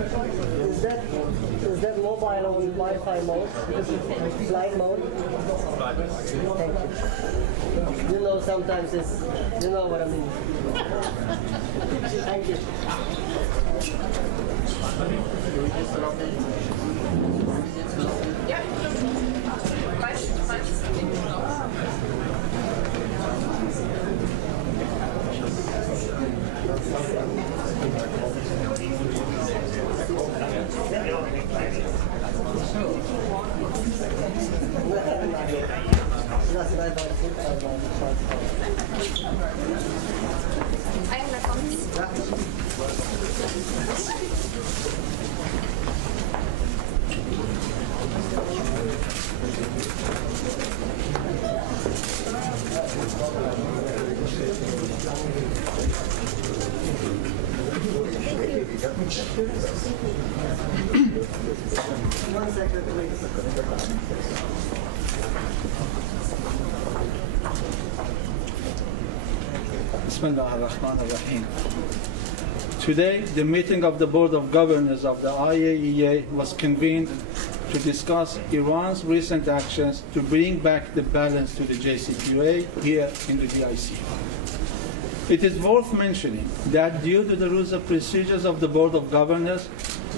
Is that mobile on Wi-Fi mode? Flight mode? Thank you. You know, sometimes it's, you know what I mean. Thank you. One second, please. Bismillahir-Rahmanir-Rahim. Today, the meeting of the Board of Governors of the IAEA was convened to discuss Iran's recent actions to bring back the balance to the JCPOA here in the DIC. It is worth mentioning that due to the rules and procedures of the Board of Governors,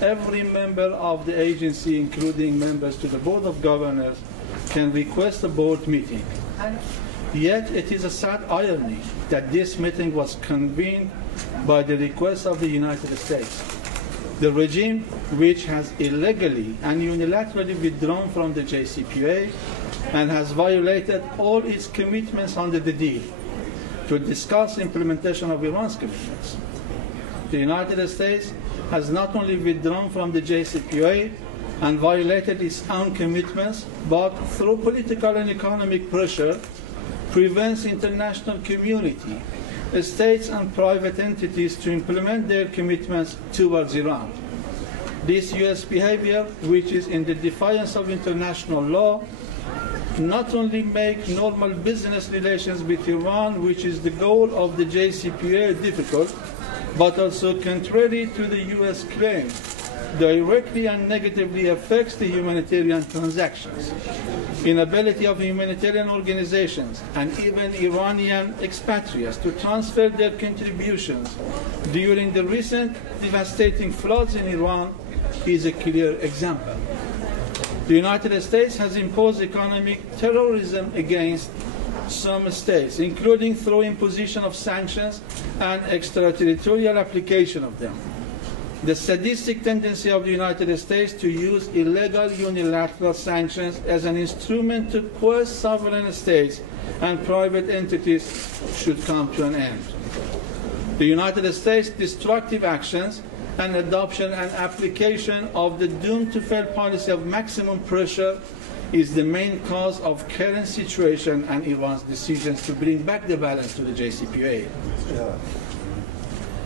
every member of the agency, including members to the Board of Governors, can request a board meeting. Yet it is a sad irony that this meeting was convened by the request of the United States. The regime, which has illegally and unilaterally withdrawn from the JCPOA and has violated all its commitments under the deal, to discuss implementation of Iran's commitments. The United States has not only withdrawn from the JCPOA and violated its own commitments, but through political and economic pressure, prevents international community, states and private entities to implement their commitments towards Iran. This U.S. behavior, which is in the defiance of international law, not only make normal business relations with Iran, which is the goal of the JCPOA, difficult, but also contrary to the U.S. claim, directly and negatively affects the humanitarian transactions, inability of humanitarian organizations and even Iranian expatriates to transfer their contributions during the recent devastating floods in Iran is a clear example. The United States has imposed economic terrorism against some states, including through imposition of sanctions and extraterritorial application of them. The sadistic tendency of the United States to use illegal unilateral sanctions as an instrument to coerce sovereign states and private entities should come to an end. The United States' destructive actions and adoption and application of the doomed to fail policy of maximum pressure is the main cause of current situation and Iran's decisions to bring back the balance to the JCPOA.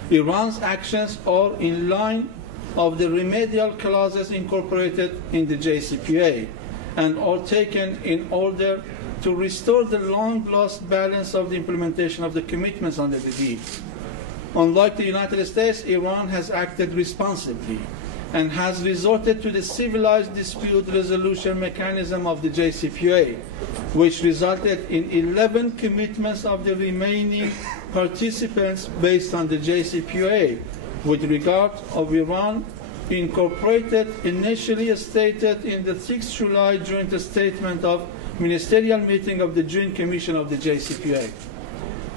Iran's actions are in line of the remedial clauses incorporated in the JCPOA and are taken in order to restore the long-lost balance of the implementation of the commitments under the deal. Unlike the United States, Iran has acted responsibly and has resorted to the civilized dispute resolution mechanism of the JCPOA, which resulted in 11 commitments of the remaining participants based on the JCPOA with regard of Iran, incorporated initially stated in the 6th July joint statement of ministerial meeting of the Joint Commission of the JCPOA.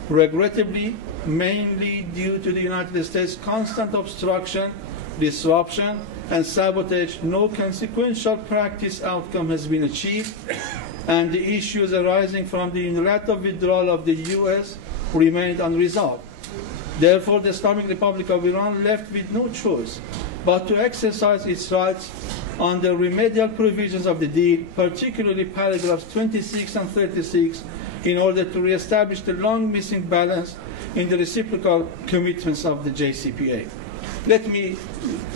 Regrettably, mainly due to the United States' constant obstruction, disruption, and sabotage, no consequential practice outcome has been achieved, and the issues arising from the unilateral withdrawal of the U.S. remained unresolved. Therefore, the Islamic Republic of Iran left with no choice but to exercise its rights under remedial provisions of the deal, particularly paragraphs 26 and 36, in order to reestablish the long missing balance in the reciprocal commitments of the JCPOA. Let me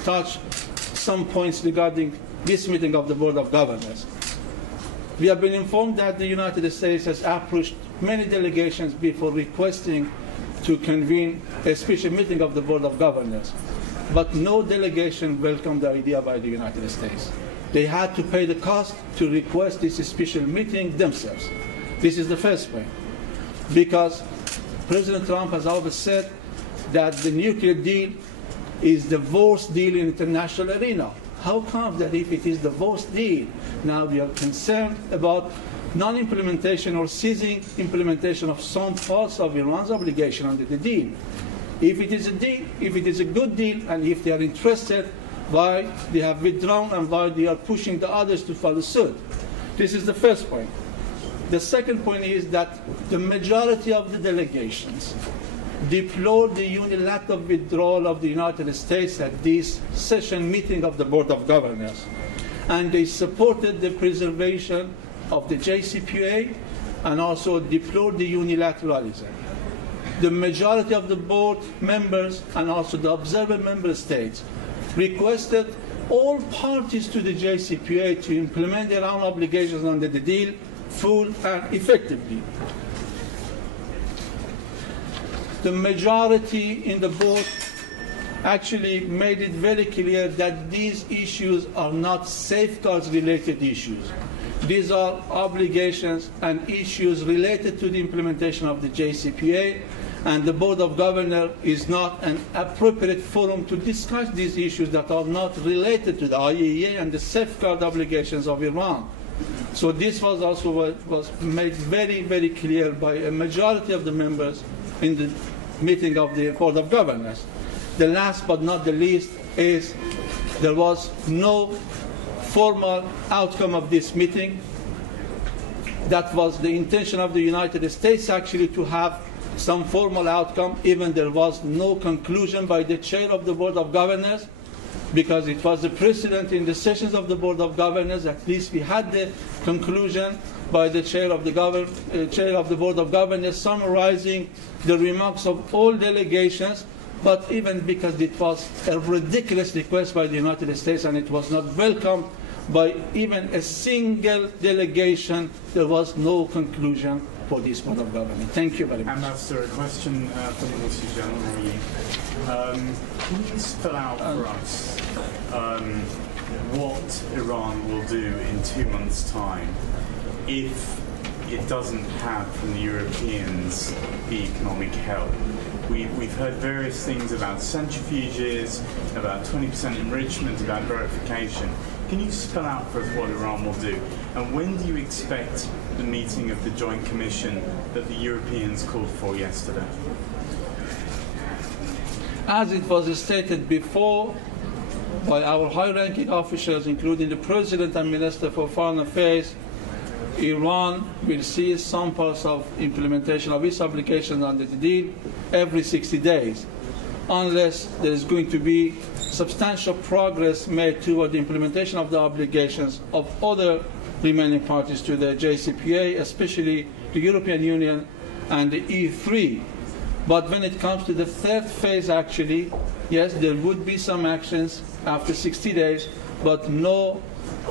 touch some points regarding this meeting of the Board of Governors. We have been informed that the United States has approached many delegations before requesting to convene a special meeting of the Board of Governors. but no delegation welcomed the idea by the United States. They had to pay the cost to request this special meeting themselves. This is the first point. Because President Trump has always said that the nuclear deal is the worst deal in the international arena. How come that if it is the worst deal, now we are concerned about non-implementation or ceasing implementation of some parts of Iran's obligation under the deal? If it is a deal, if it is a good deal, and if they are interested, why they have withdrawn and why they are pushing the others to follow suit? This is the first point. The second point is that the majority of the delegations deplored the unilateral withdrawal of the United States at this session meeting of the Board of Governors. And they supported the preservation of the JCPOA and also deplored the unilateralism. The majority of the board members and also the observer member states requested all parties to the JCPOA to implement their own obligations under the deal full and effectively. The majority in the board actually made it very clear that these issues are not safeguards-related issues. These are obligations and issues related to the implementation of the JCPOA, and the Board of Governors is not an appropriate forum to discuss these issues that are not related to the IAEA and the safeguard obligations of Iran. So this was also was made very, very clear by a majority of the members in the meeting of the Board of Governors. The last but not the least is there was no formal outcome of this meeting. That was the intention of the United States actually to have some formal outcome, even there was no conclusion by the chair of the Board of Governors, because it was the precedent in the sessions of the Board of Governors. At least we had the conclusion by the chair of the Board of Governors summarizing the remarks of all delegations. But even because it was a ridiculous request by the United States and it was not welcomed by even a single delegation, there was no conclusion for this Board of Governors. Thank you very much. Ambassador, a question from Mr. General. Can you spell out for us what Iran will do in 2 months' time if it doesn't have from the Europeans the economic help? We've heard various things about centrifuges, about 20% enrichment, about verification. Can you spell out for us what Iran will do? And when do you expect the meeting of the Joint Commission that the Europeans called for yesterday? As it was stated before by our high-ranking officials, including the President and Minister for Foreign Affairs, Iran will see some parts of implementation of its obligations under the deal every 60 days, unless there is going to be substantial progress made toward the implementation of the obligations of other remaining parties to the JCPOA, especially the European Union and the EU3. But when it comes to the third phase, actually, yes, there would be some actions after 60 days, but no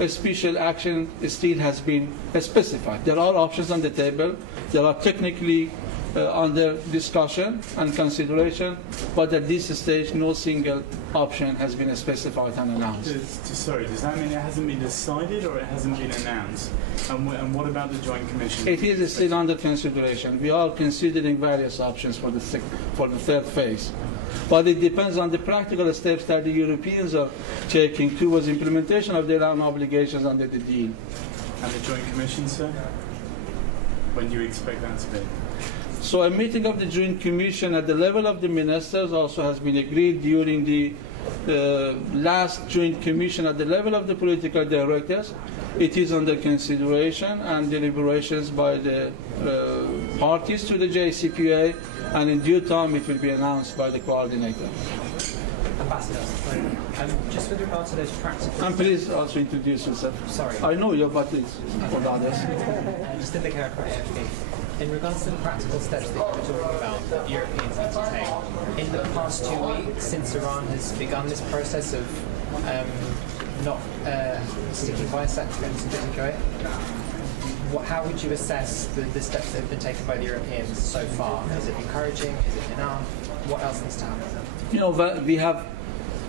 special action still has been specified. There are options on the table. There are technically under discussion and consideration, but at this stage, no single option has been specified and announced. Sorry, does that mean it hasn't been decided or it hasn't been announced? And what about the Joint Commission? It is still under consideration. We are considering various options for the third phase. But it depends on the practical steps that the Europeans are taking towards implementation of their own obligations under the deal. And the Joint Commission, sir? When do you expect that to be? So a meeting of the Joint Commission at the level of the ministers also has been agreed during the last Joint Commission at the level of the political directors. It is under consideration and deliberations by the parties to the JCPOA, and in due time it will be announced by the coordinator. Ambassador, just with regard to those practical... And please also introduce yourself. Sorry. I know you, but it's for the others. Just in the character of AFP. In regards to the practical steps that you were talking about that Europeans need to take, in the past 2 weeks, since Iran has begun this process of not sticking by sanctions to JCPOA, how would you assess the steps that have been taken by the Europeans so far? Is it encouraging? Is it enough? What else needs to happen? You know, we have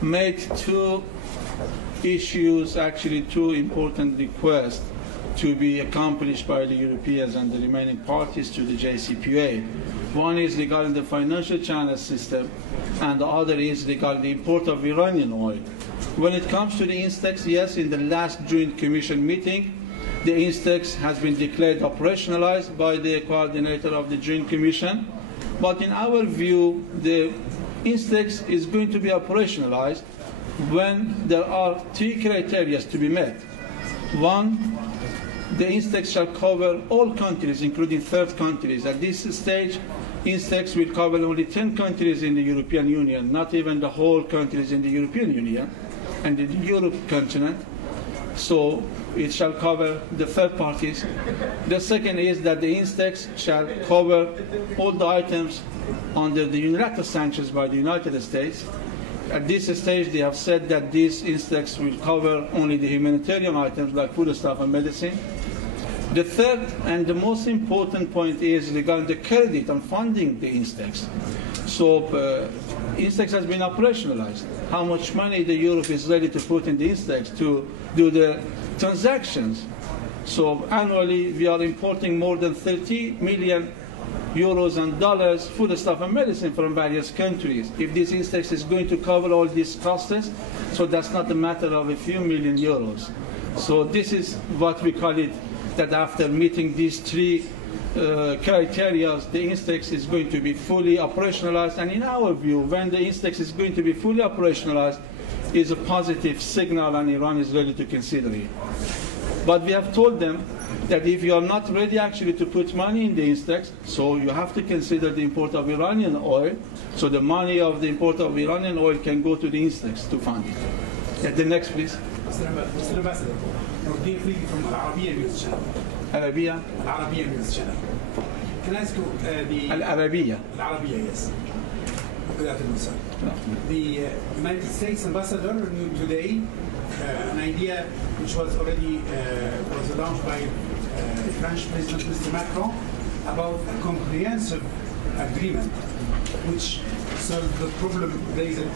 made two issues, actually two important requests to be accomplished by the Europeans and the remaining parties to the JCPOA. One is regarding the financial channel system, and the other is regarding the import of Iranian oil. When it comes to the INSTEX, yes, in the last Joint Commission meeting, the INSTEX has been declared operationalized by the coordinator of the Joint Commission. But in our view, the INSTEX is going to be operationalized when there are three criteria to be met. One, the INSTEX shall cover all countries, including third countries. At this stage, INSTEX will cover only 10 countries in the European Union, not even the whole countries in the European Union and the Europe continent. So it shall cover the third parties. The second is that the INSTEX shall cover all the items under the unilateral sanctions by the United States. At this stage, they have said that this INSTEX will cover only the humanitarian items like foodstuff and medicine. The third and the most important point is regarding the credit and funding the INSTEX. So INSTEX has been operationalized. How much money the Europe is ready to put in the INSTEX to do the transactions. So annually, we are importing more than 30 million euros and dollars, foodstuff and medicine from various countries. If this INSTEX is going to cover all these costs, so that's not a matter of a few million euros. So this is what we call it, that after meeting these three criteria, the INSTEX is going to be fully operationalized. And in our view, when the INSTEX is going to be fully operationalized, is a positive signal, and Iran is ready to consider it. But we have told them that if you are not ready actually to put money in the INSTEX, so you have to consider the import of Iranian oil, so the money of the import of Iranian oil can go to the INSTEX to fund it. The next, please. Mr. Ambassador, Dean Freaky from Al-Arabiya News Channel. Arabiya? Al-Arabiya News Channel. Can I ask you the... Al-Arabiya? Al-Arabiya, yes. Good afternoon, sir. The United States ambassador knew today an idea which was already was launched by French President Mr. Macron about a comprehensive agreement which solved the problem raised in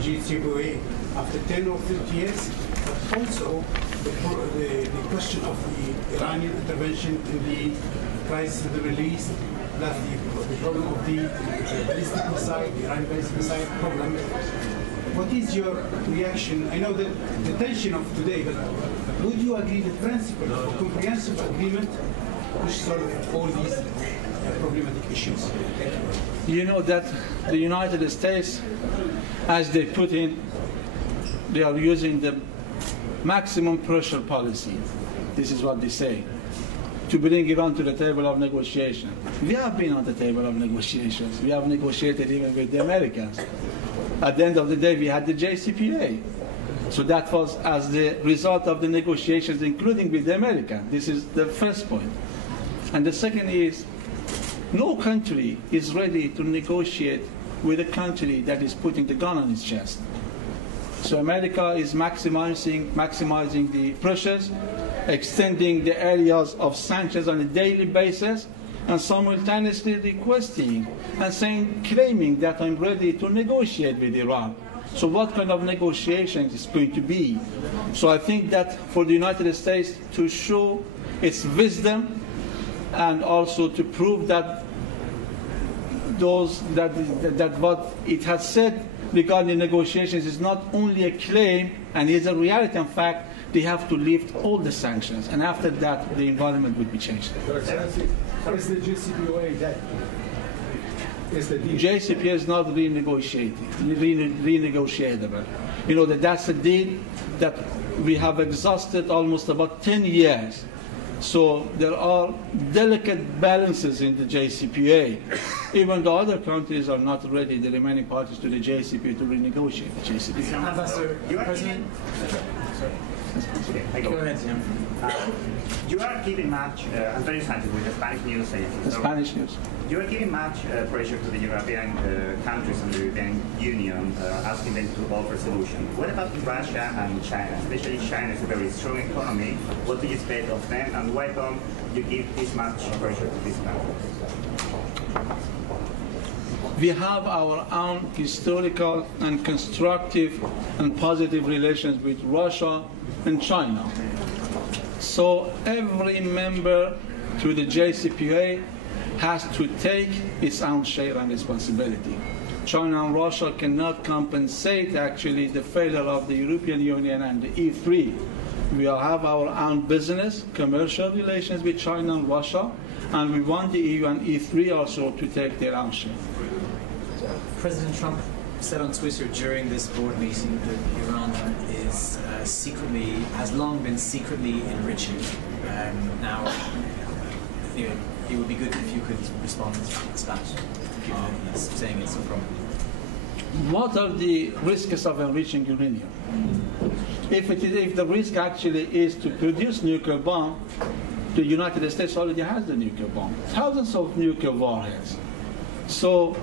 JCPOA after 10 or 50 years, but also the question of the Iranian intervention in the crisis of the Middle East, plus the problem of the ballistic missile, the Iranian ballistic missile problem. What is your reaction? I know that the tension of today, but would you agree the principle of a comprehensive agreement which solves all these problematic issues? Thank you. You know that the United States, as they put in, they are using the maximum pressure policy. This is what they say, to bring Iran to the table of negotiation. We have been on the table of negotiations. We have negotiated even with the Americans. At the end of the day, we had the JCPOA. So that was as the result of the negotiations, including with the Americans. This is the first point. And the second is, no country is ready to negotiate with a country that is putting the gun on its chest. So America is maximizing the pressures, extending the areas of sanctions on a daily basis, and simultaneously requesting and claiming that I'm ready to negotiate with Iran. So what kind of negotiations is going to be? So I think that for the United States to show its wisdom and also to prove that that what it has said regarding negotiations is not only a claim and is a reality. In fact, they have to lift all the sanctions, and after that, the environment would be changed. Is the JCPOA dead? Is the deal? JCPOA is not renegotiable. You know that's a deal that we have exhausted almost about 10 years. So there are delicate balances in the JCPOA. Even the other countries are not ready, the remaining parties to the JCPOA, to renegotiate the JCPOA. Ambassador, Go ahead, Jim. You are giving much, I'm very excited with the Spanish news agency. The Spanish news. You are giving much pressure to the European countries and the European Union, asking them to offer solutions. What about Russia and China? Especially China is a very strong economy. What do you expect of them, and why don't you give this much pressure to these countries? We have our own historical and constructive and positive relations with Russia and China. So every member to the JCPOA has to take its own share and responsibility. China and Russia cannot compensate actually the failure of the European Union and the E3. We have our own business, commercial relations with China and Russia, and we want the EU and E3 also to take their own share. President Trump said on Twitter during this board meeting that Iran is has long been secretly enriching. Now, you know, it would be good if you could respond to that. He's saying it's a problem. What are the risks of enriching uranium? If the risk actually is to produce nuclear bomb, the United States already has the nuclear bomb, thousands of nuclear warheads. So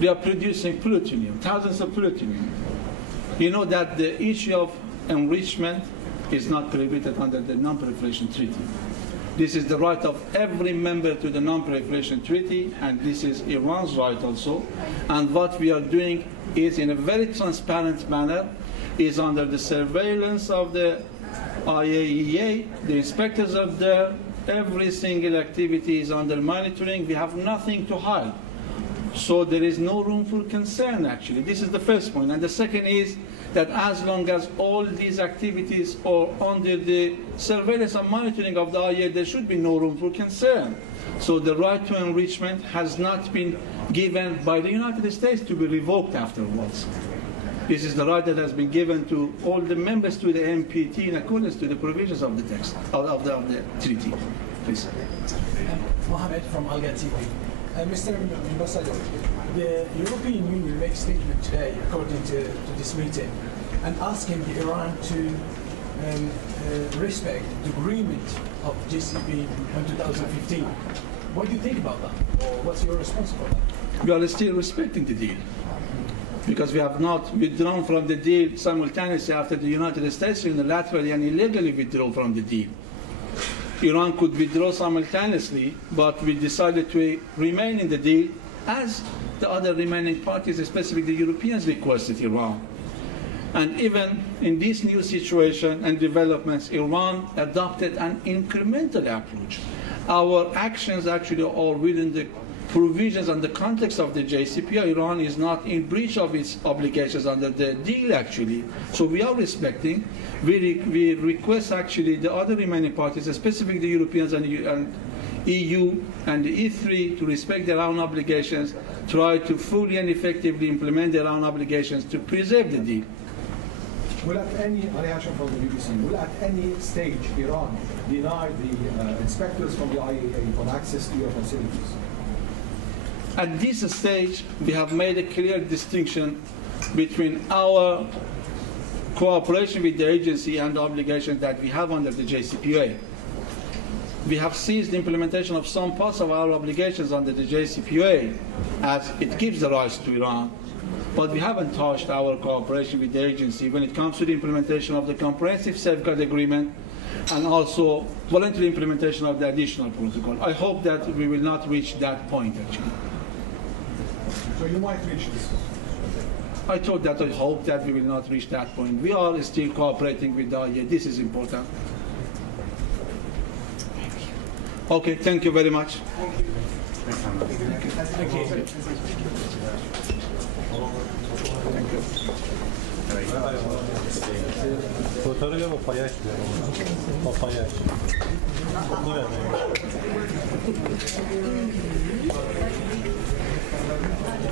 they are producing plutonium, thousands of plutonium. You know that the issue of enrichment is not prohibited under the Non-Proliferation Treaty. This is the right of every member to the Non-Proliferation Treaty, and this is Iran's right also. And what we are doing is, in a very transparent manner, is under the surveillance of the IAEA. The inspectors are there. Every single activity is under monitoring. We have nothing to hide. So there is no room for concern, actually. This is the first point. And the second is that as long as all these activities are under the surveillance and monitoring of the IAEA, there should be no room for concern. So the right to enrichment has not been given by the United States to be revoked afterwards. This is the right that has been given to all the members to the NPT in accordance to the provisions of the text of the treaty. Please. Mohammed from Al Ghazali. Mr. Ambassador, the European Union made a statement today, according to this meeting, and asking Iran to respect the agreement of JCPOA in 2015. What do you think about that? Or what's your response for that? We are still respecting the deal, because we have not withdrawn from the deal simultaneously after the United States unilaterally and illegally withdrew from the deal. Iran could withdraw simultaneously, but we decided to remain in the deal as the other remaining parties, especially the Europeans, requested Iran. And even in this new situation and developments, Iran adopted an incremental approach. Our actions actually are within the provisions and the context of the JCPOA. Iran is not in breach of its obligations under the deal, actually. So we are respecting. We request actually the other remaining parties, specifically the Europeans and EU and the E3, to respect their own obligations, try to fully and effectively implement their own obligations to preserve the deal. Will at any reaction from the BBC, will at any stage Iran deny the inspectors from the IAEA from access to your facilities? At this stage, we have made a clear distinction between our cooperation with the agency and the obligations that we have under the JCPOA. We have seized the implementation of some parts of our obligations under the JCPOA as it gives the rights to Iran, but we haven't touched our cooperation with the agency when it comes to the implementation of the Comprehensive Safeguard Agreement and also voluntary implementation of the additional protocol. I hope that we will not reach that point, actually. So you might reach this. I thought that I hope that we will not reach that point. We are still cooperating with the IAEA. This is important. Okay, thank you very much. Thank you. Thank you.